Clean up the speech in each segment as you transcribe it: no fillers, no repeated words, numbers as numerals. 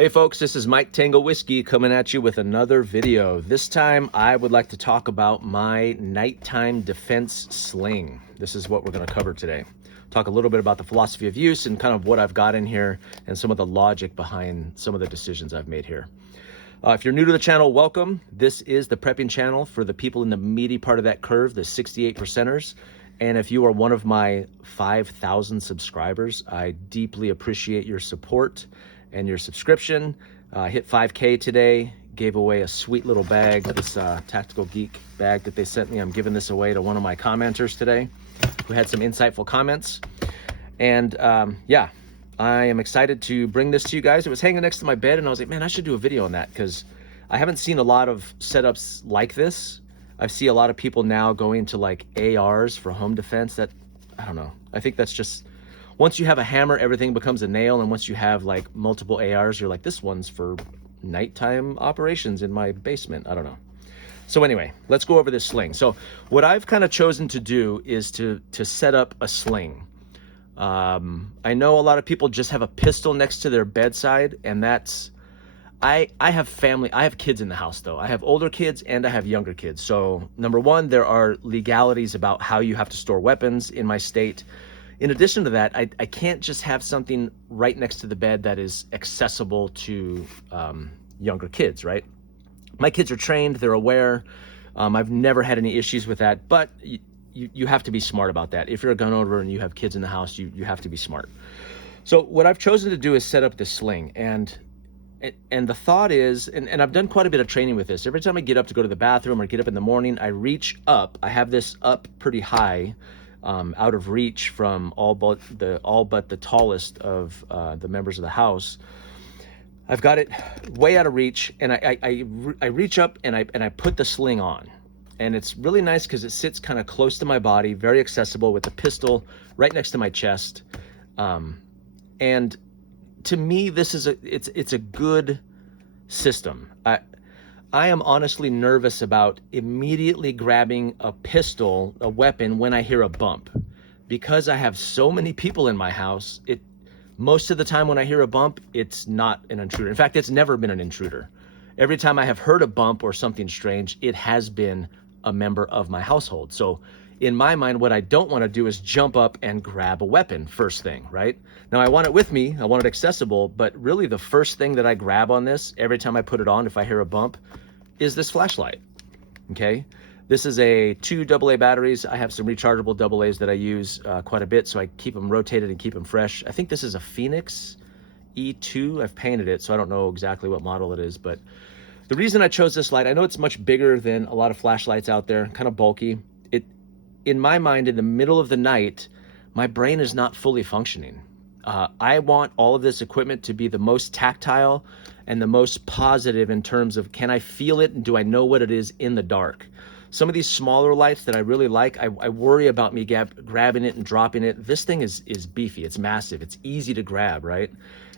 Hey folks, this is Mike Tango Whiskey coming at you with another video. This time I would like to talk about my nighttime defense sling. This is what we're going to cover today. Talk a little bit about the philosophy of use and kind of what I've got in here and some of the logic behind some of the decisions I've made here. If you're new to the channel, welcome. This is the prepping channel for the people in the meaty part of that curve, the 68%ers. And if you are one of my 5,000 subscribers, I deeply appreciate your support and your subscription. Hit 5K today, gave away a sweet little bag, this Tactical Geek bag that they sent me. I'm giving this away to one of my commenters today who had some insightful comments. And yeah, I am excited to bring this to you guys. It was hanging next to my bed and I was like, man, I should do a video on that because I haven't seen a lot of setups like this. I see a lot of people now going to like ARs for home defense. That, I don't know. I think that's just, once you have a hammer, everything becomes a nail. And once you have like multiple ARs, you're like, this one's for nighttime operations in my basement. I don't know. So anyway, let's go over this sling. So what I've kind of chosen to do is to set up a sling. I know a lot of people just have a pistol next to their bedside, and that's, I have family, I have kids in the house though. I have older kids and I have younger kids. So number one, there are legalities about how you have to store weapons in my state. In addition to that, I can't just have something right next to the bed that is accessible to younger kids, right? My kids are trained, they're aware. I've never had any issues with that, but you have to be smart about that. If you're a gun owner and you have kids in the house, you have to be smart. So what I've chosen to do is set up this sling, and the thought is, and I've done quite a bit of training with this. Every time I get up to go to the bathroom or get up in the morning, I reach up. I have this up pretty high, out of reach from all but the tallest of the members of the house. I've got it way out of reach, and I reach up and I put the sling on. And it's really nice because it sits kind of close to my body, very accessible with the pistol right next to my chest. And to me, this is it's a good system. I am honestly nervous about immediately grabbing a pistol, a weapon, when I hear a bump. Because I have so many people in my house, most of the time when I hear a bump, it's not an intruder. In fact, it's never been an intruder. Every time I have heard a bump or something strange, it has been a member of my household. So in my mind, what I don't want to do is jump up and grab a weapon first thing, right? Now I want it with me, I want it accessible, but really the first thing that I grab on this, every time I put it on, if I hear a bump, is this flashlight, okay? This is a 2 AA batteries. I have some rechargeable AA's that I use quite a bit, so I keep them rotated and keep them fresh. I think this is a Phoenix E2. I've painted it, so I don't know exactly what model it is, but the reason I chose this light, I know it's much bigger than a lot of flashlights out there, kind of bulky. In my mind, in the middle of the night, my brain is not fully functioning. I want all of this equipment to be the most tactile and the most positive in terms of, can I feel it and do I know what it is in the dark? Some of these smaller lights that I really like, I worry about me grabbing it and dropping it. This thing is beefy, it's massive, it's easy to grab, right?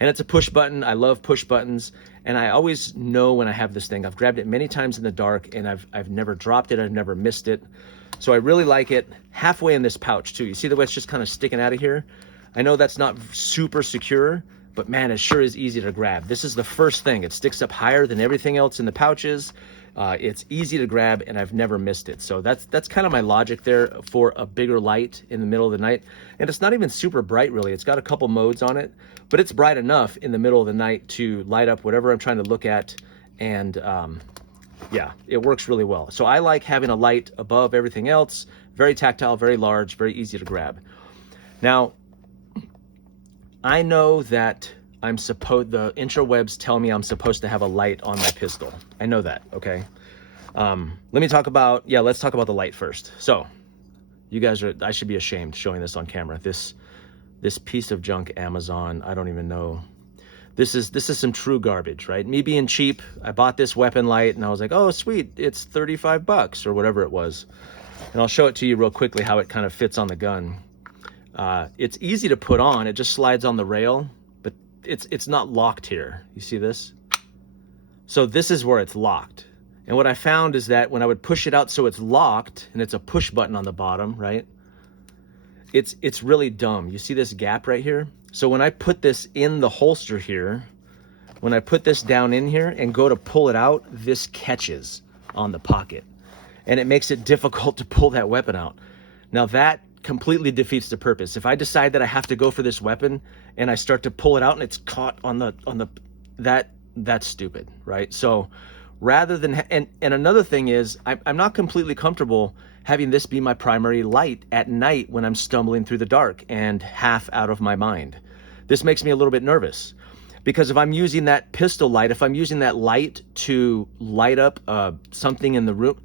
And it's a push button. I love push buttons. And I always know when I have this thing. I've grabbed it many times in the dark and I've never dropped it, I've never missed it. So I really like it. Halfway in this pouch too. You see the way it's just kind of sticking out of here? I know that's not super secure, but man, it sure is easy to grab. This is the first thing. It sticks up higher than everything else in the pouches. It's easy to grab and I've never missed it. So that's kind of my logic there for a bigger light in the middle of the night. And it's not even super bright really. It's got a couple modes on it, but it's bright enough in the middle of the night to light up whatever I'm trying to look at. And yeah, it works really well. So I like having a light above everything else. Very tactile, very large, very easy to grab. Now, I know that the interwebs tell me I'm supposed to have a light on my pistol. I know that, okay? Let's talk about the light first. So, you guys I should be ashamed showing this on camera. This piece of junk Amazon, I don't even know. This is some true garbage, right? Me being cheap, I bought this weapon light and I was like, oh sweet, it's 35 bucks or whatever it was. And I'll show it to you real quickly how it kind of fits on the gun. It's easy to put on, it just slides on the rail, but it's not locked here. You see this? So this is where it's locked. And what I found is that when I would push it out so it's locked, and it's a push button on the bottom, right? It's really dumb. You see this gap right here? So when I put this in the holster here, when I put this down in here and go to pull it out, this catches on the pocket. And it makes it difficult to pull that weapon out. Now that completely defeats the purpose. If I decide that I have to go for this weapon and I start to pull it out and it's caught on the that's stupid, right? So rather than, and another thing is, I'm not completely comfortable having this be my primary light at night when I'm stumbling through the dark and half out of my mind. This makes me a little bit nervous, because if I'm using that pistol light, if I'm using that light to light up something in the room,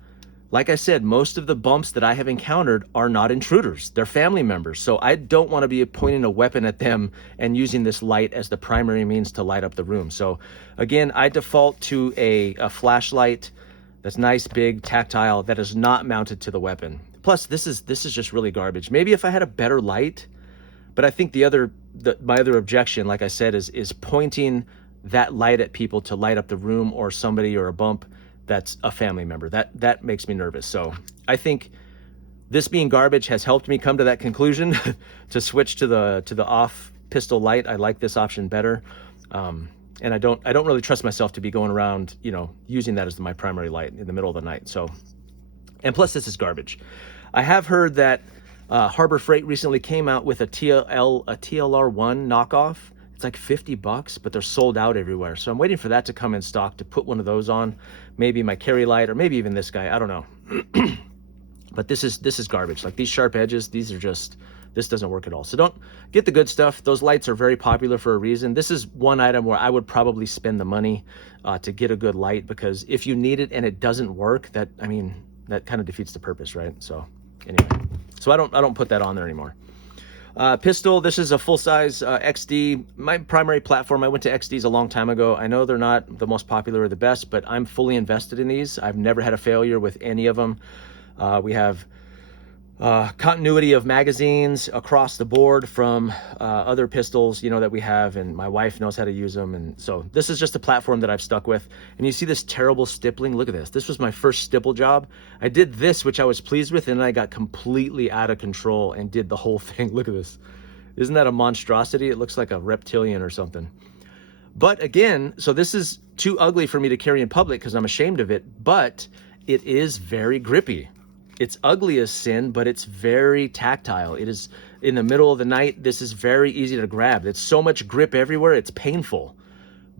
like I said, most of the bumps that I have encountered are not intruders. They're family members. So I don't want to be pointing a weapon at them and using this light as the primary means to light up the room. So again, I default to a flashlight that's nice, big, tactile, that is not mounted to the weapon. Plus, this is just really garbage. Maybe if I had a better light, but I think my other objection, like I said, is pointing that light at people to light up the room or somebody or a bump that's a family member. That makes me nervous. So I think this being garbage has helped me come to that conclusion to switch to the off pistol light. I like this option better. And I don't really trust myself to be going around, using that as my primary light in the middle of the night. So, and plus this is garbage. I have heard that Harbor Freight recently came out with a TLR1 knockoff. It's like $50, but they're sold out everywhere. So I'm waiting for that to come in stock to put one of those on, maybe my carry light, or maybe even this guy, I don't know. But this is garbage. Like these sharp edges, this doesn't work at all. So don't get the good stuff. Those lights are very popular for a reason. This is one item where I would probably spend the money to get a good light, because if you need it and it doesn't work, that kind of defeats the purpose, right? So anyway, so I don't put that on there anymore. Pistol, this is a full-size XD. My primary platform, I went to XDs a long time ago. I know they're not the most popular or the best, but I'm fully invested in these. I've never had a failure with any of them. We have continuity of magazines across the board from other pistols, that we have, and my wife knows how to use them. And so this is just a platform that I've stuck with. And you see this terrible stippling. Look at this. This was my first stipple job. I did this, which I was pleased with, and then I got completely out of control and did the whole thing. Look at this. Isn't that a monstrosity? It looks like a reptilian or something. But again, so this is too ugly for me to carry in public because I'm ashamed of it, but it is very grippy. It's ugly as sin, but it's very tactile. It is in the middle of the night. This is very easy to grab. It's so much grip everywhere. It's painful.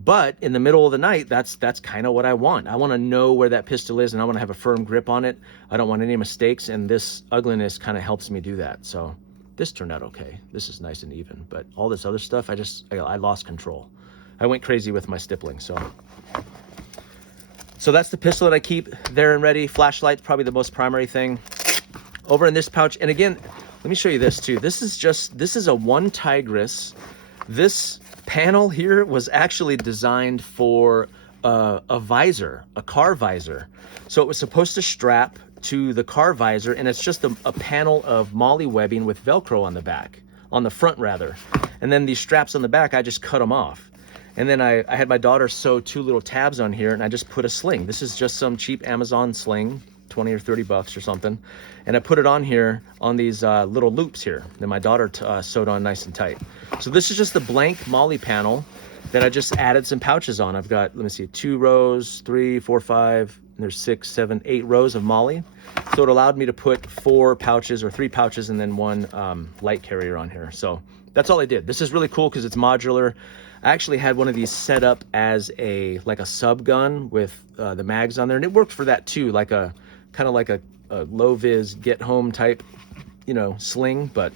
But in the middle of the night, that's kind of what I want. I want to know where that pistol is, and I want to have a firm grip on it. I don't want any mistakes, and this ugliness kind of helps me do that. So this turned out okay. This is nice and even, but all this other stuff, I lost control. I went crazy with my stippling. So that's the pistol that I keep there and ready. Flashlight's probably the most primary thing. Over in this pouch, and again, let me show you this too. This is a one Tigris. This panel here was actually designed for a visor, a car visor. So it was supposed to strap to the car visor, and it's just a panel of MOLLE webbing with Velcro on the back, on the front rather. And then these straps on the back, I just cut them off. And then I had my daughter sew 2 little tabs on here, and I just put a sling. This is just some cheap Amazon sling, 20 or 30 bucks or something. And I put it on here on these little loops here that my daughter sewed on nice and tight. So this is just the blank MOLLE panel that I just added some pouches on. I've got, let me see, 2 rows, 3, 4, 5, and there's 6, 7, 8 rows of MOLLE. So it allowed me to put 4 pouches or 3 pouches and then 1 light carrier on here. So that's all I did. This is really cool because it's modular. I actually had one of these set up as like a sub gun with the mags on there, and it worked for that too, like a kind of like a low vis get home type, sling. But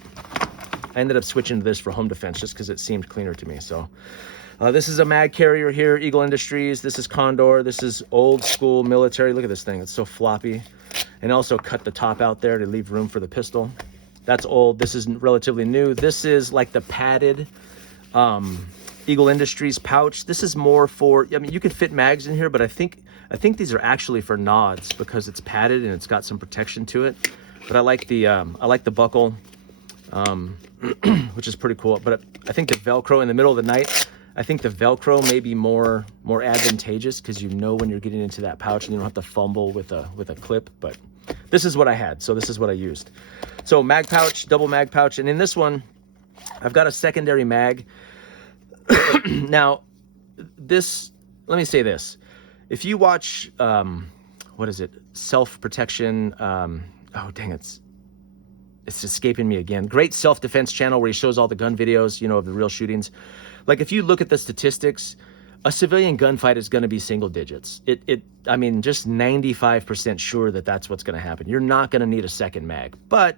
I ended up switching to this for home defense just because it seemed cleaner to me. So this is a mag carrier here, Eagle Industries. This is Condor. This is old school military. Look at this thing. It's so floppy. And also cut the top out there to leave room for the pistol. That's old. This is relatively new. This is like the padded Eagle Industries pouch. This is more for, you could fit mags in here, but I think these are actually for nods because it's padded and it's got some protection to it. But I like the buckle, which is pretty cool. But I think the Velcro in the middle of the night, I think the Velcro may be more advantageous because when you're getting into that pouch and you don't have to fumble with a clip. But this is what I had, so this is what I used. So mag pouch, double mag pouch, and in this one, I've got a secondary mag. Now, let me say this. If you watch, what is it? Self-protection. Oh, dang, it's escaping me again. Great self-defense channel where he shows all the gun videos, of the real shootings. Like, if you look at the statistics, a civilian gunfight is going to be single digits. I mean, just 95% sure that that's what's going to happen. You're not going to need a second mag. But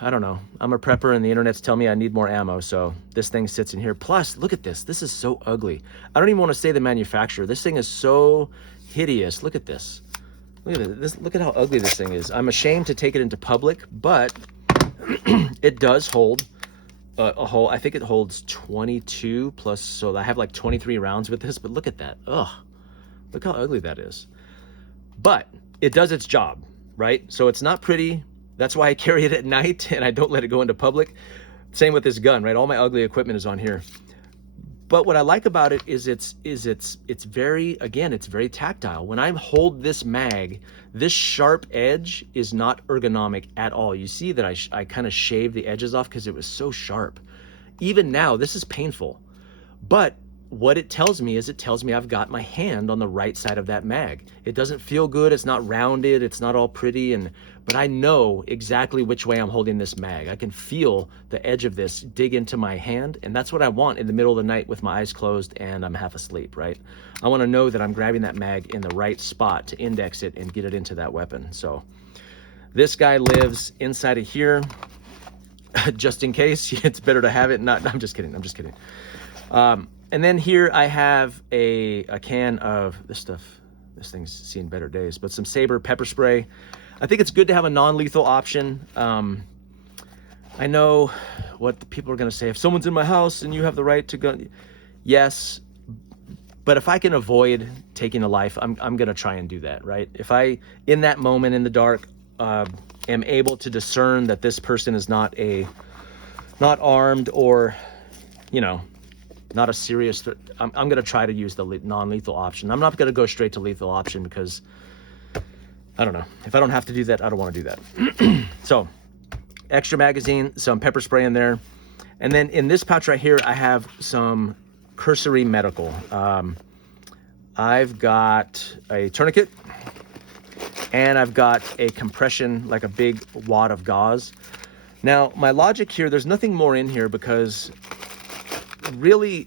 I don't know. I'm a prepper and the internet's telling me I need more ammo. So this thing sits in here. Plus, look at this. This is so ugly. I don't even want to say the manufacturer. This thing is so hideous. Look at this. Look at this. Look at how ugly this thing is. I'm ashamed to take it into public, but it does hold a whole, I think it holds 22 plus, so I have like 23 rounds with this, but look at that. Ugh, look how ugly that is. But it does its job, right? So it's not pretty. That's why I carry it at night and I don't let it go into public. Same with this gun, right? All my ugly equipment is on here. But what I like about it is it's very, again, it's very tactile. When I hold this mag, this sharp edge is not ergonomic at all. You see that I kind of shaved the edges off because it was so sharp. Even now, this is painful. But what it tells me is it tells me I've got my hand on the right side of that mag. It doesn't feel good. It's not rounded. It's not all pretty. But I know exactly which way I'm holding this mag. I can feel the edge of this dig into my hand. And that's what I want in the middle of the night with my eyes closed and I'm half asleep, right? I want to know that I'm grabbing that mag in the right spot to index it and get it into that weapon. So this guy lives inside of here just in case. It's better to have it. I'm just kidding. I'm just kidding. And then here I have a can of this stuff. This thing's seen better days, but some Saber pepper spray. I think it's good to have a non-lethal option. I know what the people are going to say. If someone's in my house and you have the right to go, yes. But if I can avoid taking a life, I'm going to try and do that, right? If I, in that moment in the dark, am able to discern that this person is not armed or, not a serious threat, I'm going to try to use the non-lethal option. I'm not going to go straight to lethal option because, I don't know. If I don't have to do that, I don't want to do that. So, extra magazine, some pepper spray in there. And then in this pouch right here, I have some cursory medical. I've got a tourniquet and I've got a compression, like a big wad of gauze. Now, my logic here, there's nothing more in here because really,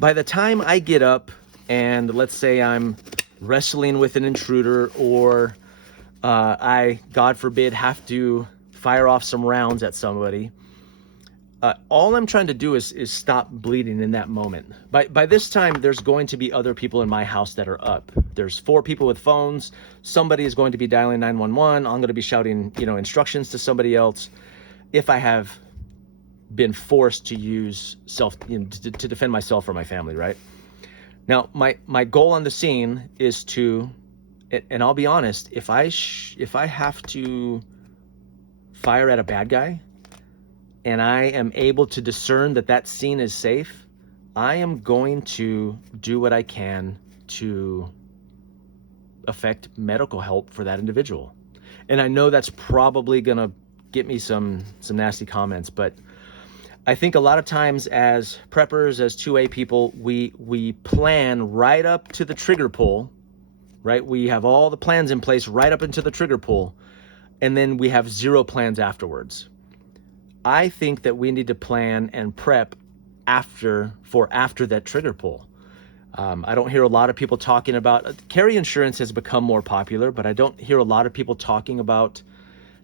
by the time I get up and let's say I'm wrestling with an intruder or I, God forbid, have to fire off some rounds at somebody, all I'm trying to do is stop bleeding in that moment. By this time, there's going to be other people in my house that are up. There's 4 people with phones. Somebody is going to be dialing 911. I'm going to be shouting, instructions to somebody else. If I have been forced to use to defend myself or my family, right? Now, my goal on the scene is to, and I'll be honest, if I have to fire at a bad guy and I am able to discern that scene is safe, I am going to do what I can to affect medical help for that individual. And I know that's probably gonna get me some nasty comments, but I think a lot of times as preppers, as 2A people, we plan right up to the trigger pull, right? We have all the plans in place right up into the trigger pull, and then we have 0 plans afterwards. I think that we need to plan and prep after that trigger pull. I don't hear a lot of people talking about, carry insurance has become more popular, but I don't hear a lot of people talking about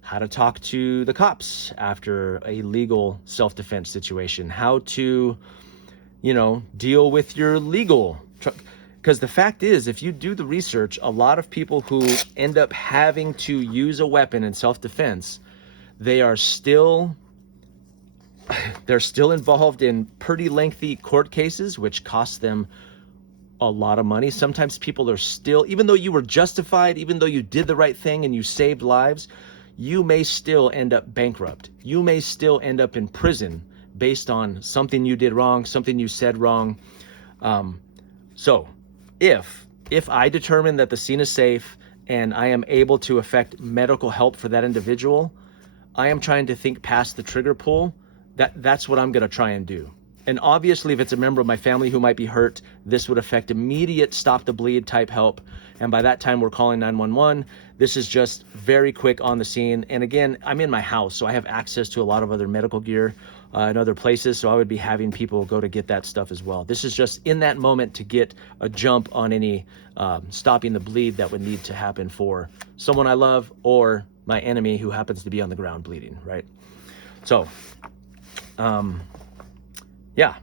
how to talk to the cops after a legal self-defense situation, how to, deal with your legal, because the fact is, if you do the research, a lot of people who end up having to use a weapon in self-defense, they're still involved in pretty lengthy court cases, which cost them a lot of money. Sometimes people are still, even though you were justified, even though you did the right thing and you saved lives, you may still end up bankrupt. You may still end up in prison based on something you did wrong, something you said wrong. So if I determine that the scene is safe and I am able to effect medical help for that individual, I am trying to think past the trigger pull. That's what I'm going to try and do. And obviously, if it's a member of my family who might be hurt, this would affect immediate stop the bleed type help. And by that time, we're calling 911. This is just very quick on the scene. And again, I'm in my house, so I have access to a lot of other medical gear in other places. So I would be having people go to get that stuff as well. This is just in that moment to get a jump on any stopping the bleed that would need to happen for someone I love or my enemy who happens to be on the ground bleeding, right? So, yeah,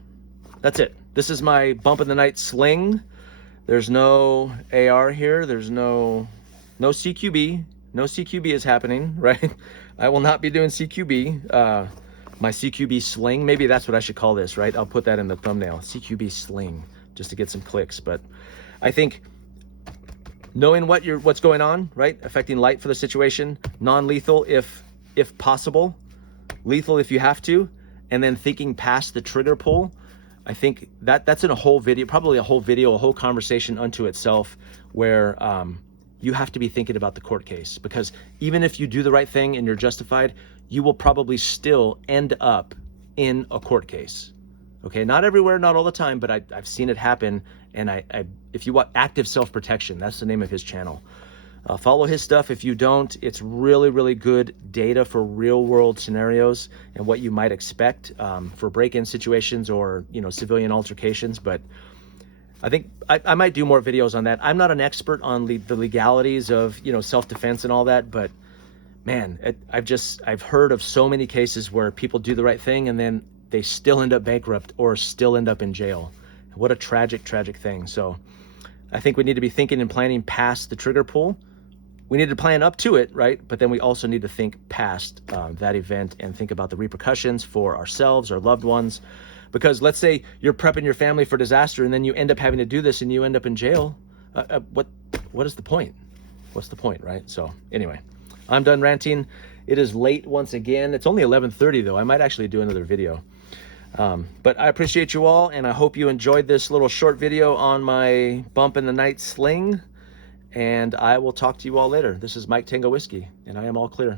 that's it. This is my bump in the night sling. There's no AR here. There's no CQB. No CQB is happening, right? I will not be doing CQB. My CQB sling, maybe that's what I should call this, right? I'll put that in the thumbnail, CQB sling, just to get some clicks. But I think knowing what's going on, right? Affecting light for the situation, non-lethal if possible, lethal if you have to, and then thinking past the trigger pull. I think that's in a whole video, probably a whole video, a whole conversation unto itself, where you have to be thinking about the court case, because even if you do the right thing and you're justified, you will probably still end up in a court case. Okay, not everywhere, not all the time, but I've seen it happen. And if you want active self-protection, that's the name of his channel. Follow his stuff. If you don't, it's really, really good data for real world scenarios and what you might expect for break-in situations or, civilian altercations. But I think I might do more videos on that. I'm not an expert on the legalities of, self-defense and all that, but man, I've heard of so many cases where people do the right thing and then they still end up bankrupt or still end up in jail. What a tragic, tragic thing. So I think we need to be thinking and planning past the trigger pull. We need to plan up to it, right? But then we also need to think past that event and think about the repercussions for ourselves, our loved ones. Because let's say you're prepping your family for disaster and then you end up having to do this and you end up in jail. What is the point? What's the point, right? So anyway, I'm done ranting. It is late once again. It's only 11:30 though. I might actually do another video. But I appreciate you all, and I hope you enjoyed this little short video on my bump in the night sling. And I will talk to you all later. This is Mike Tango Whiskey, and I am all clear.